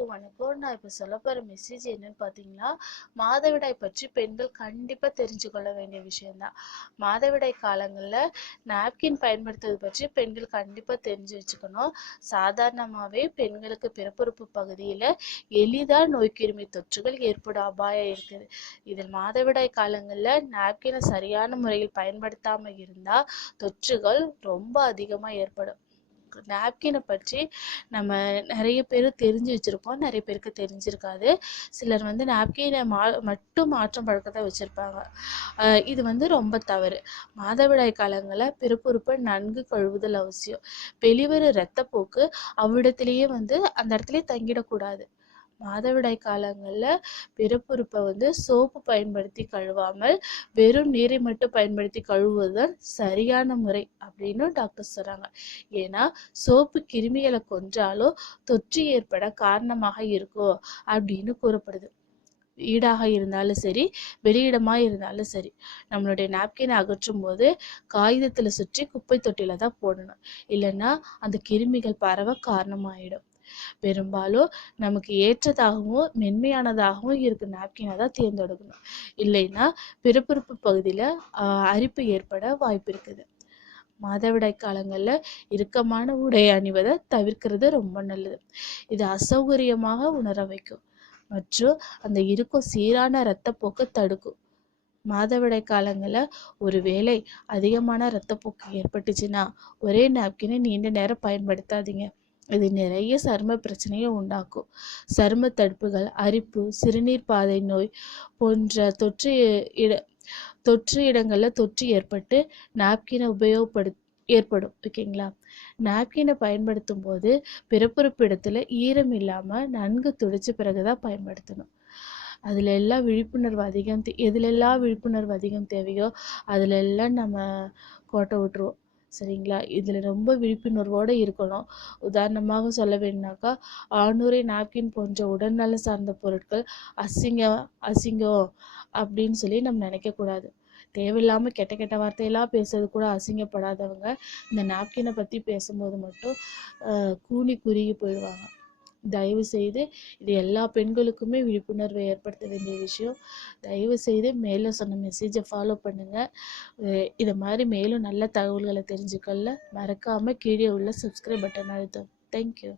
அனைவருக்கும் வணக்கம். நான் இப்போ சொல்ல போகிற மெசேஜ் என்னன்னு பார்த்தீங்கன்னா மாதவிடாய் பற்றி பெண்கள் கண்டிப்பாக தெரிஞ்சு கொள்ள வேண்டிய விஷயம்தான். மாதவிடாய் காலங்களில் நாப்கின் பயன்படுத்துவது பற்றி பெண்கள் கண்டிப்பாக தெரிஞ்சு வச்சுக்கணும். சாதாரணமாகவே பெண்களுக்கு பிறப்புறுப்பு பகுதியில் எளிதாக நோய்க்கிருமி தொற்றுகள் ஏற்பட அபாயம் இருக்குது. இதில் மாதவிடாய் காலங்களில் நாப்கினை சரியான முறையில் பயன்படுத்தாமல் இருந்தால் தொற்றுகள் ரொம்ப அதிகமாக ஏற்படும். நாப்கினை பற்றி நம்ம நிறைய பேர் தெரிஞ்சு வச்சுருப்போம். நிறைய பேருக்கு தெரிஞ்சிருக்காது. சிலர் வந்து நாப்கினை மா மட்டும் மாற்றம் பழக்கத்தை வச்சுருப்பாங்க. இது வந்து ரொம்ப தவறு. மாதவிடாய் காலங்களில் பிறப்புறுப்பை நன்கு கழுவுதல் அவசியம். வெளிவரும் இரத்தப்போக்கு அவ்விடத்திலேயே வந்து அந்த இடத்துலயே தங்கிடக்கூடாது. மாதவிடாய் காலங்களில் பிறப்புறுப்பை வந்து சோப்பு பயன்படுத்தி கழுவாமல் வெறும் நீரை மட்டும் பயன்படுத்தி கழுவுவதுதான் சரியான முறை அப்படின்னு டாக்டர் சொல்கிறாங்க ஏன்னா சோப்பு கிருமிகளை கொன்றாலோ தொற்று ஏற்பட காரணமாக இருக்கும் அப்படின்னு கூறப்படுது. ஈடாக இருந்தாலும் சரி வெளியிடமாக இருந்தாலும் சரி நம்மளுடைய நாப்கினை அகற்றும் போது காகிதத்தில் சுற்றி குப்பை தொட்டியில் தான் போடணும். இல்லைன்னா அந்த கிருமிகள் பரவ காரணமாயிடும். பெரும்பாலும் நமக்கு ஏற்றதாகவும் மென்மையானதாகவும் இருக்க. நாப்கினை தான் தேர்ந்தெடுக்கணும். இல்லைன்னா பிறப்புறுப்பு பகுதியில் அரிப்பு ஏற்பட வாய்ப்பு இருக்குது. மாதவிடாய் காலங்களில் இறுக்கமான உடை அணிவதை தவிர்க்கிறது ரொம்ப நல்லது. இது அசௌகரியமாக உணர வைக்கும். மற்றும் அந்த இறுக்கம் சீரான இரத்தப்போக்கை தடுக்கும். மாதவிடாய் காலங்களில் ஒருவேளை அதிகமான இரத்தப்போக்கு ஏற்பட்டுச்சுன்னா ஒரே நாப்கினை நீண்ட நேரம் பயன்படுத்தாதீங்க. இது நிறைய சரும பிரச்சனையை உண்டாக்கும். சரும தடுப்புகள் அரிப்பு சிறுநீர் பாதை நோய் போன்ற தொற்று இட தொற்று இடங்களில் தொற்று ஏற்பட்டு நாப்கினை உபயோகப்படு ஏற்படும். ஓகேங்களா? நாப்கினை பயன்படுத்தும் போது பிறப்புறுப்பு இடத்துல ஈரம் இல்லாமல் நன்கு துடைச்ச பிறகுதான் பயன்படுத்தணும். அதில் எல்லாம் விழிப்புணர்வு அதிகம் தே எதுலெல்லாம் விழிப்புணர்வு அதிகம் தேவையோ அதில் எல்லாம் நம்ம கோட்டை விட்டுருவோம். சரிங்களா? இதில் ரொம்ப விழிப்புணர்வோடு இருக்கணும். உதாரணமாக சொல்ல வேணுனாக்கா ஆணுரை நாப்கின் போன்ற உடல்நல சார்ந்த பொருட்கள் அசிங்கம் அசிங்கம் அப்படின்னு சொல்லி நம்ம நினைக்கக்கூடாது தேவையில்லாமல் கெட்ட கெட்ட வார்த்தையெல்லாம் பேசுறது கூட அசிங்கப்படாதவங்க இந்த நாப்கினை பற்றி பேசும்போது மட்டும் கூனி குறுகி போயிடுவாங்க. தயவு செய்து இது எல்லா பெண்களுக்குமே விழிப்புணர்வை ஏற்படுத்த வேண்டிய விஷயம். தயவு செய்து மேலே சொன்ன மெசேஜை ஃபாலோ பண்ணுங்கள் இதை மாதிரி மேலும் நல்ல தகவல்களை தெரிஞ்சுக்கல மறக்காமல் கீழே உள்ள சப்ஸ்கிரைப் பட்டன் அழுத்தம் தேங்க்யூ